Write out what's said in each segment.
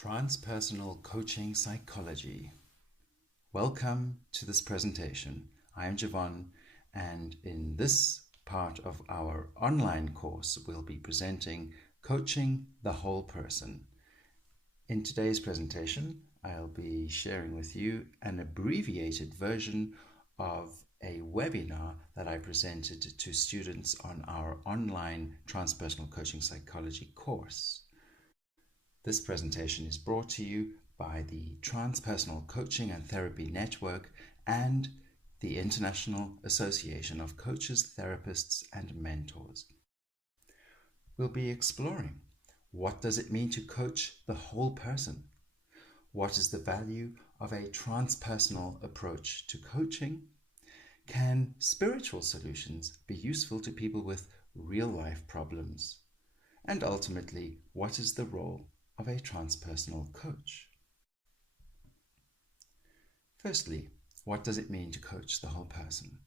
Transpersonal Coaching Psychology. Welcome to this presentation. I am Javon, and in this part of our online course, we'll be presenting Coaching the Whole Person. In today's presentation, I'll be sharing with you an abbreviated version of a webinar that I presented to students on our online Transpersonal Coaching Psychology course. This presentation is brought to you by the Transpersonal Coaching and Therapy Network and the International Association of Coaches, Therapists, and Mentors. We'll be exploring what does it mean to coach the whole person? What is the value of a transpersonal approach to coaching? Can spiritual solutions be useful to people with real-life problems? And ultimately, what is the role of a transpersonal coach? Firstly, what does it mean to coach the whole person?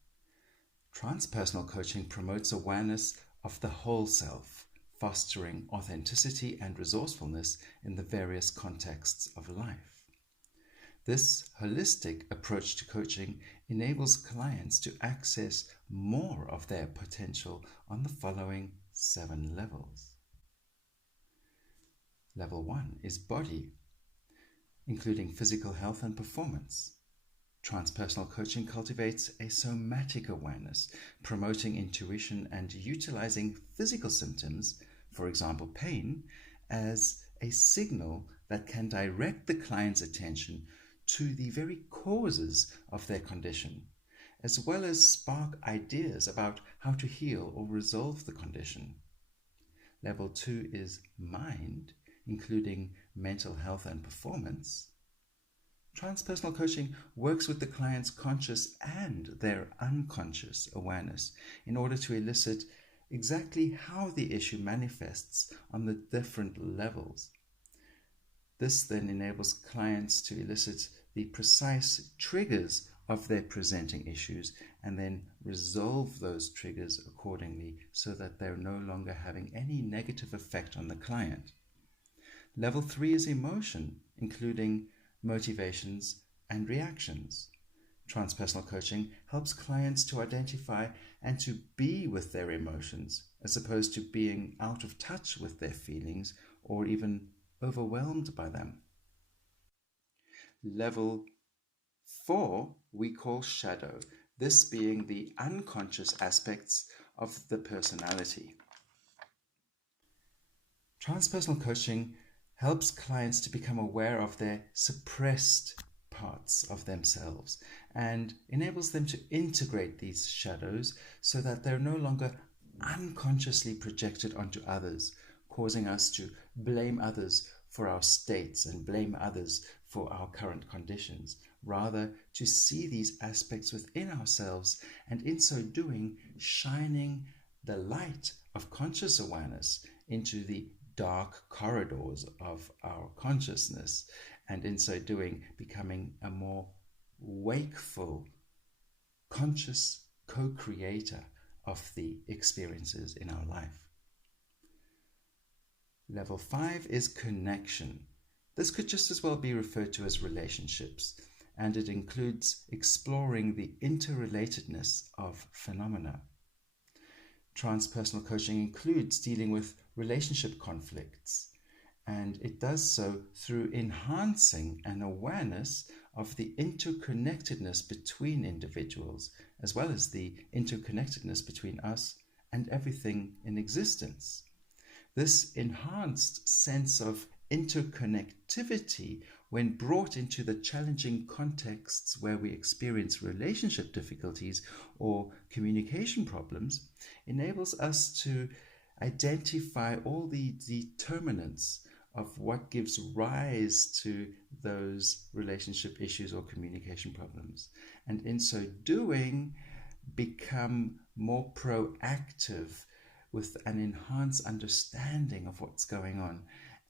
Transpersonal coaching promotes awareness of the whole self, fostering authenticity and resourcefulness in the various contexts of life. This holistic approach to coaching enables clients to access more of their potential on the following 7 levels. Level 1 is body, including physical health and performance. Transpersonal coaching cultivates a somatic awareness, promoting intuition and utilizing physical symptoms, for example pain, as a signal that can direct the client's attention to the very causes of their condition, as well as spark ideas about how to heal or resolve the condition. Level 2 is mind, including mental health and performance. Transpersonal coaching works with the client's conscious and their unconscious awareness in order to elicit exactly how the issue manifests on the different levels. This then enables clients to elicit the precise triggers of their presenting issues and then resolve those triggers accordingly so that they're no longer having any negative effect on the client. Level 3 is emotion, including motivations and reactions. Transpersonal coaching helps clients to identify and to be with their emotions, as opposed to being out of touch with their feelings or even overwhelmed by them. Level 4 we call shadow, this being the unconscious aspects of the personality. Transpersonal coaching helps clients to become aware of their suppressed parts of themselves and enables them to integrate these shadows so that they're no longer unconsciously projected onto others, causing us to blame others for our states and blame others for our current conditions. Rather, to see these aspects within ourselves and in so doing, shining the light of conscious awareness into the dark corridors of our consciousness, and in so doing becoming a more wakeful, conscious co-creator of the experiences in our life. Level 5 is connection. This could just as well be referred to as relationships, and it includes exploring the interrelatedness of phenomena. Transpersonal coaching includes dealing with relationship conflicts, and it does so through enhancing an awareness of the interconnectedness between individuals, as well as the interconnectedness between us and everything in existence. This enhanced sense of interconnectivity, when brought into the challenging contexts where we experience relationship difficulties or communication problems, enables us to identify all the determinants of what gives rise to those relationship issues or communication problems, and in so doing become more proactive with an enhanced understanding of what's going on,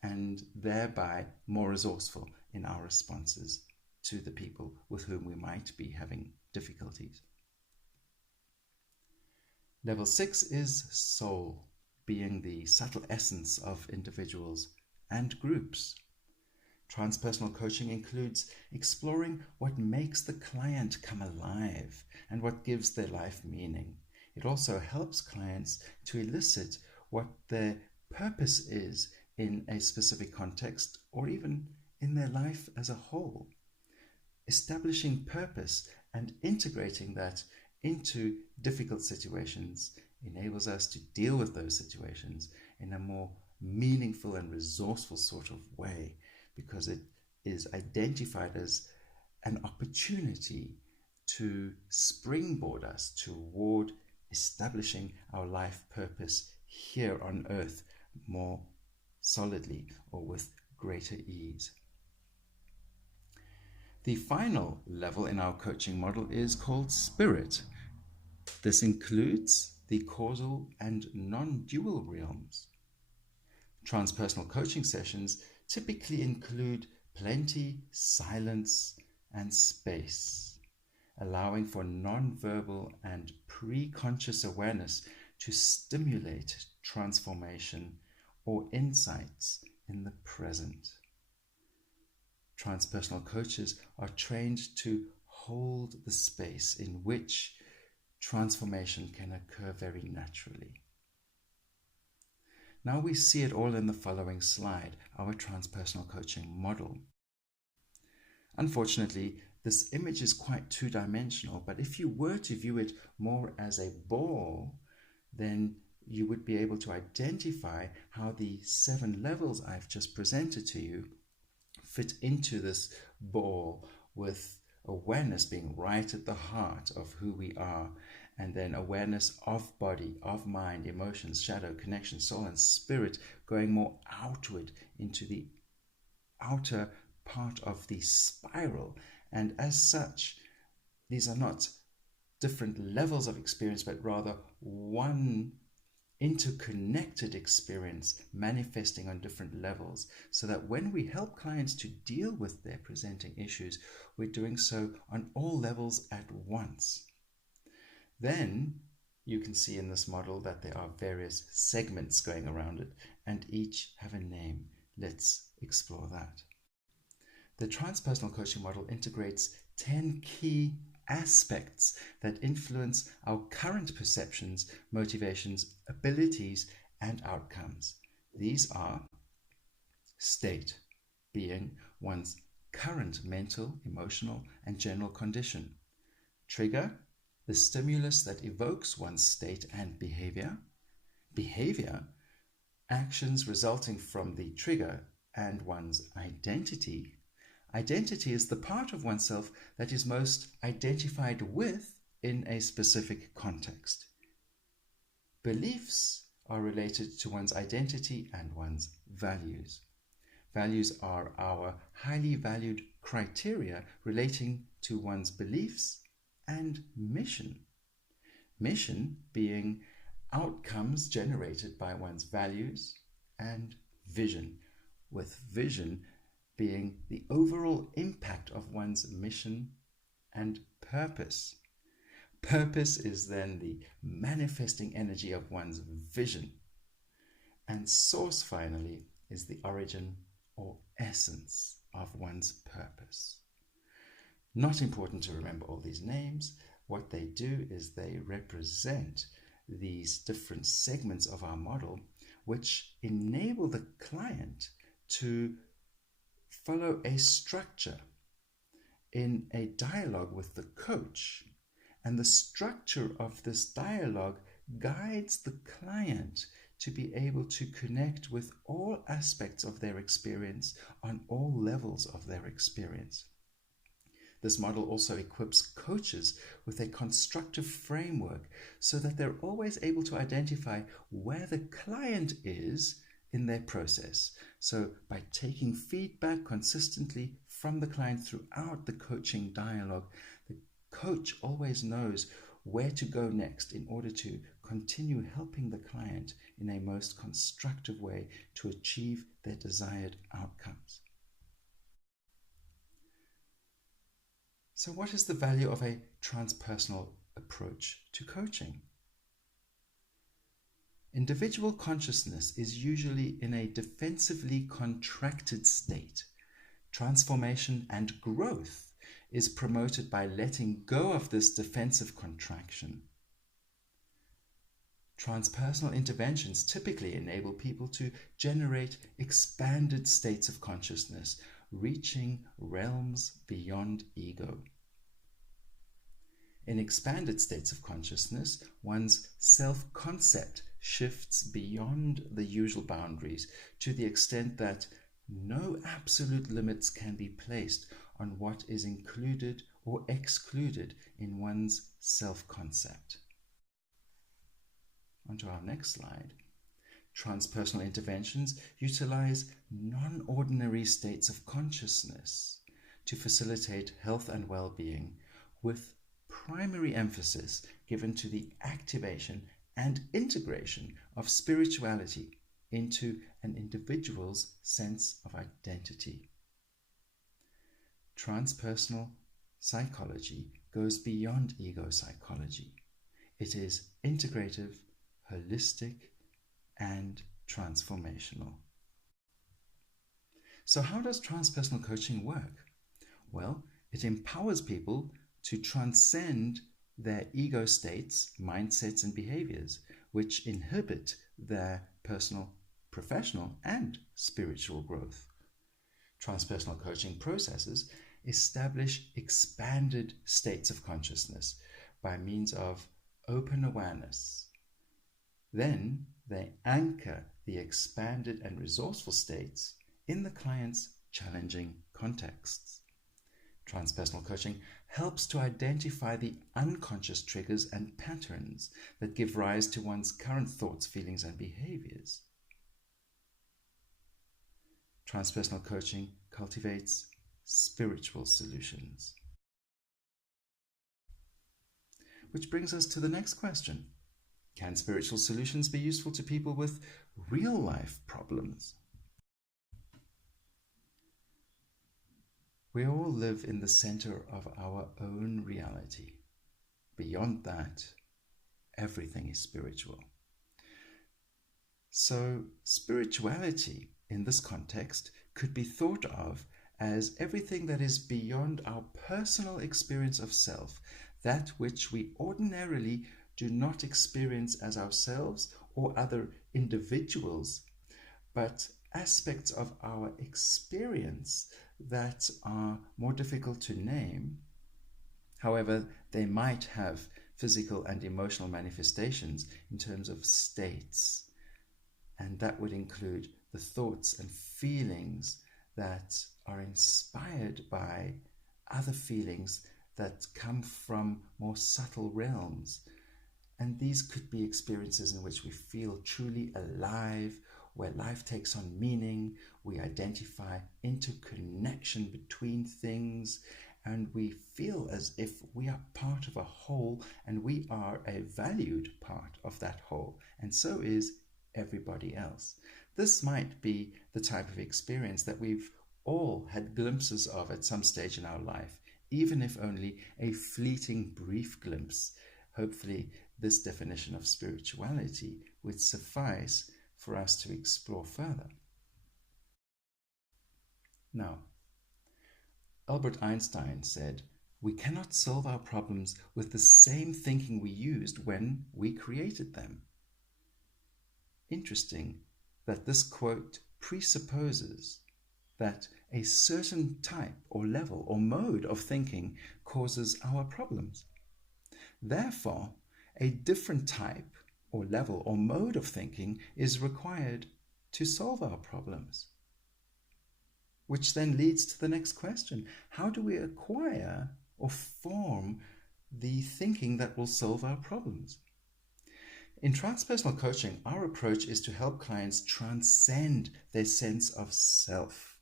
and thereby more resourceful in our responses to the people with whom we might be having difficulties. Level 6 is soul, being the subtle essence of individuals and groups. Transpersonal coaching includes exploring what makes the client come alive and what gives their life meaning. It also helps clients to elicit what their purpose is in a specific context or even in their life as a whole. Establishing purpose and integrating that into difficult situations enables us to deal with those situations in a more meaningful and resourceful sort of way, because it is identified as an opportunity to springboard us toward establishing our life purpose here on earth more solidly or with greater ease. The final level in our coaching model is called spirit. This includes the causal and non-dual realms. Transpersonal coaching sessions typically include plenty, silence, and space, allowing for non-verbal and pre-conscious awareness to stimulate transformation or insights in the present. Transpersonal coaches are trained to hold the space in which transformation can occur very naturally. Now we see it all in the following slide, our transpersonal coaching model. Unfortunately, this image is quite two-dimensional, but if you were to view it more as a ball, then you would be able to identify how the 7 levels I've just presented to you fit into this ball, with awareness being right at the heart of who we are, and then awareness of body, of mind, emotions, shadow, connection, soul, and spirit going more outward into the outer part of the spiral. And as such, these are not different levels of experience, but rather one interconnected experience manifesting on different levels, so that when we help clients to deal with their presenting issues, we're doing so on all levels at once. Then you can see in this model that there are various segments going around it, and each have a name. Let's explore that. The transpersonal coaching model integrates 10 key aspects that influence our current perceptions, motivations, abilities, and outcomes. These are state, being one's current mental, emotional, and general condition. Trigger, the stimulus that evokes one's state and behavior. Behavior, actions resulting from the trigger and one's identity. Identity is the part of oneself that is most identified with in a specific context. Beliefs are related to one's identity and one's values. Values are our highly valued criteria relating to one's beliefs and mission. Mission being outcomes generated by one's values, and vision, with vision being the overall impact of one's mission and purpose. Purpose is then the manifesting energy of one's vision. And source, finally, is the origin or essence of one's purpose. Not important to remember all these names. What they do is they represent these different segments of our model, which enable the client to follow a structure in a dialogue with the coach. And the structure of this dialogue guides the client to be able to connect with all aspects of their experience on all levels of their experience. This model also equips coaches with a constructive framework so that they're always able to identify where the client is in their process. So by taking feedback consistently from the client throughout the coaching dialogue, the coach always knows where to go next in order to continue helping the client in a most constructive way to achieve their desired outcomes. So what is the value of a transpersonal approach to coaching? Individual consciousness is usually in a defensively contracted state, Transformation and growth is promoted by letting go of this defensive contraction. Transpersonal interventions typically enable people to generate expanded states of consciousness, reaching realms beyond ego. In expanded states of consciousness, one's self-concept shifts beyond the usual boundaries to the extent that no absolute limits can be placed on what is included or excluded in one's self-concept. On to our next slide. Transpersonal interventions utilize non-ordinary states of consciousness to facilitate health and well-being, with primary emphasis given to the activation and integration of spirituality into an individual's sense of identity. Transpersonal psychology goes beyond ego psychology. It is integrative, holistic, and transformational. So how does transpersonal coaching work? Well, it empowers people to transcend their ego states, mindsets, and behaviors, which inhibit their personal, professional, and spiritual growth. Transpersonal coaching processes establish expanded states of consciousness by means of open awareness. Then they anchor the expanded and resourceful states in the client's challenging contexts. Transpersonal coaching helps to identify the unconscious triggers and patterns that give rise to one's current thoughts, feelings, and behaviors. Transpersonal coaching cultivates spiritual solutions. Which brings us to the next question. Can spiritual solutions be useful to people with real-life problems? We all live in the center of our own reality. Beyond that, everything is spiritual. So, spirituality in this context could be thought of as everything that is beyond our personal experience of self, that which we ordinarily do not experience as ourselves or other individuals, but aspects of our experience that are more difficult to name. However, they might have physical and emotional manifestations in terms of states, and that would include the thoughts and feelings that are inspired by other feelings that come from more subtle realms. And these could be experiences in which we feel truly alive, where life takes on meaning, we identify interconnection between things, and we feel as if we are part of a whole and we are a valued part of that whole, and so is everybody else. This might be the type of experience that we've all had glimpses of at some stage in our life, even if only a fleeting brief glimpse. Hopefully, this definition of spirituality would suffice for us to explore further. Now, Albert Einstein said, "We cannot solve our problems with the same thinking we used when we created them." Interesting that this quote presupposes that a certain type or level or mode of thinking causes our problems. Therefore, a different type or level or mode of thinking is required to solve our problems. Which then leads to the next question. How do we acquire or form the thinking that will solve our problems? In transpersonal coaching, our approach is to help clients transcend their sense of self,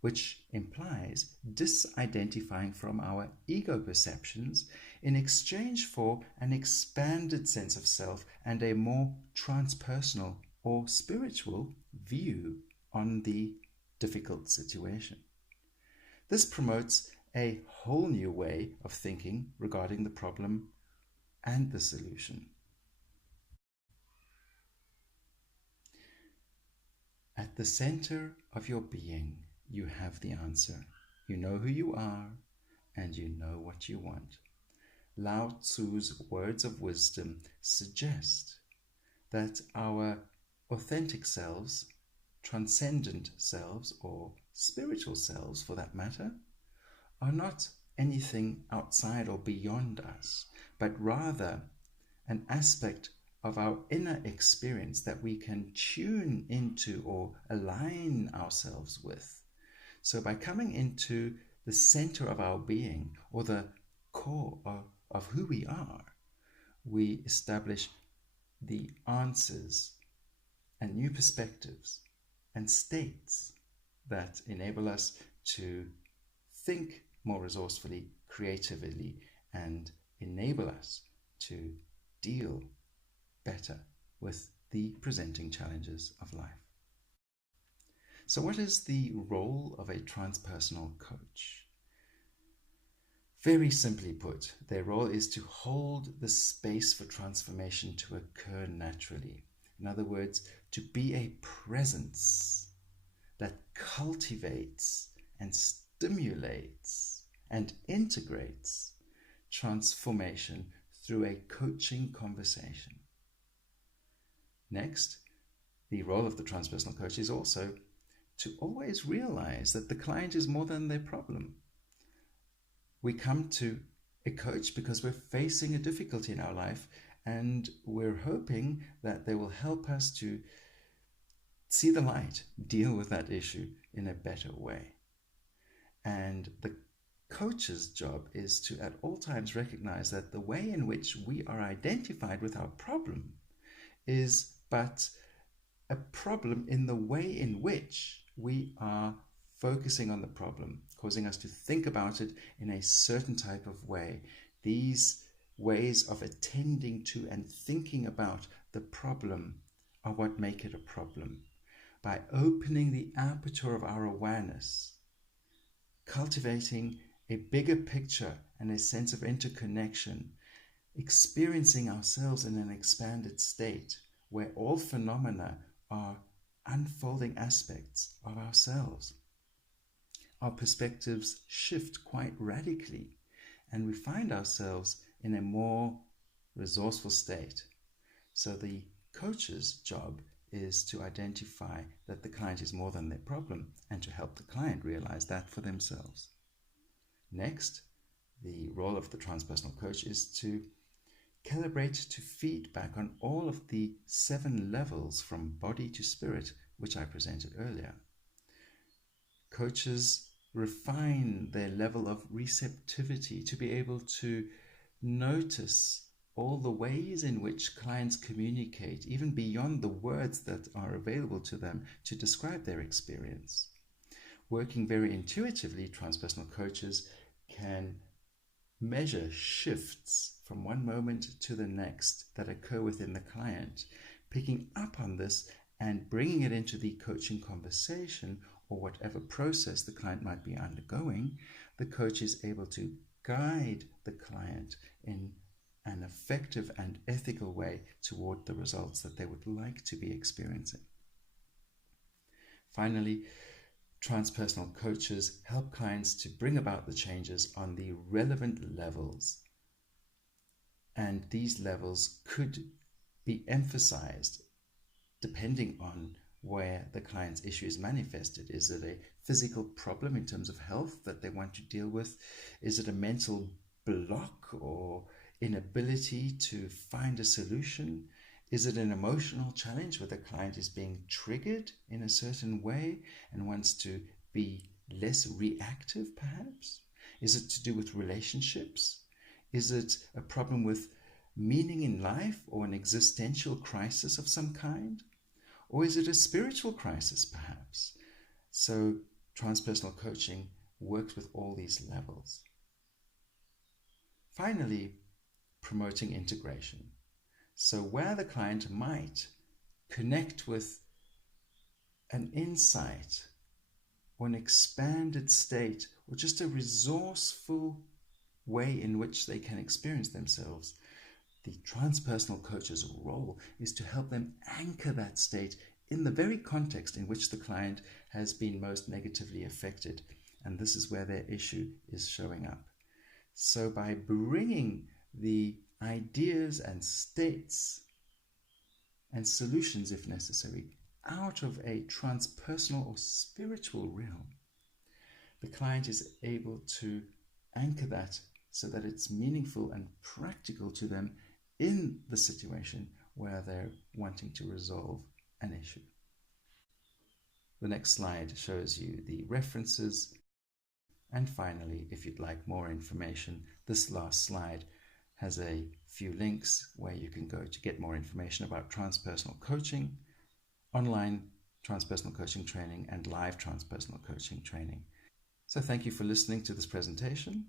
which implies disidentifying from our ego perceptions in exchange for an expanded sense of self and a more transpersonal or spiritual view on the difficult situation. This promotes a whole new way of thinking regarding the problem and the solution. At the center of your being, you have the answer. You know who you are, and you know what you want. Lao Tzu's words of wisdom suggest that our authentic selves, transcendent selves, or spiritual selves for that matter, are not anything outside or beyond us, but rather an aspect of our inner experience that we can tune into or align ourselves with. So by coming into the center of our being, or the core of who we are, we establish the answers and new perspectives and states that enable us to think more resourcefully, creatively, and enable us to deal better with the presenting challenges of life. So what is the role of a transpersonal coach? Very simply put, their role is to hold the space for transformation to occur naturally. In other words, to be a presence that cultivates and stimulates and integrates transformation through a coaching conversation. Next, the role of the transpersonal coach is also to always realize that the client is more than their problem. We come to a coach because we're facing a difficulty in our life, and we're hoping that they will help us to see the light, deal with that issue in a better way. And the coach's job is to at all times recognize that the way in which we are identified with our problem is but a problem in the way in which we are focusing on the problem, causing us to think about it in a certain type of way. These ways of attending to and thinking about the problem are what make it a problem. By opening the aperture of our awareness, cultivating a bigger picture and a sense of interconnection, experiencing ourselves in an expanded state where all phenomena are unfolding aspects of ourselves, our perspectives shift quite radically, and we find ourselves in a more resourceful state. So the coach's job is to identify that the client is more than their problem and to help the client realize that for themselves. Next, the role of the transpersonal coach is to calibrate to feedback on all of the 7 levels from body to spirit, which I presented earlier. Coaches refine their level of receptivity to be able to notice all the ways in which clients communicate, even beyond the words that are available to them to describe their experience. Working very intuitively, transpersonal coaches can measure shifts from one moment to the next that occur within the client, picking up on this and bringing it into the coaching conversation or whatever process the client might be undergoing. The coach is able to guide the client in an effective and ethical way toward the results that they would like to be experiencing. Finally, transpersonal coaches help clients to bring about the changes on the relevant levels. And these levels could be emphasized depending on where the client's issue is manifested. Is it a physical problem in terms of health that they want to deal with? Is it a mental block or inability to find a solution? Is it an emotional challenge where the client is being triggered in a certain way and wants to be less reactive, perhaps? Is it to do with relationships? Is it a problem with meaning in life or an existential crisis of some kind? Or is it a spiritual crisis, perhaps? So transpersonal coaching works with all these levels. Finally, promoting integration. So where the client might connect with an insight or an expanded state or just a resourceful way in which they can experience themselves, the transpersonal coach's role is to help them anchor that state in the very context in which the client has been most negatively affected, and this is where their issue is showing up. So by bringing the ideas and states and solutions, if necessary, out of a transpersonal or spiritual realm, the client is able to anchor that so that it's meaningful and practical to them in the situation where they're wanting to resolve an issue. The next slide shows you the references. And finally, if you'd like more information, this last slide has a few links where you can go to get more information about transpersonal coaching, online transpersonal coaching training, and live transpersonal coaching training. So thank you for listening to this presentation.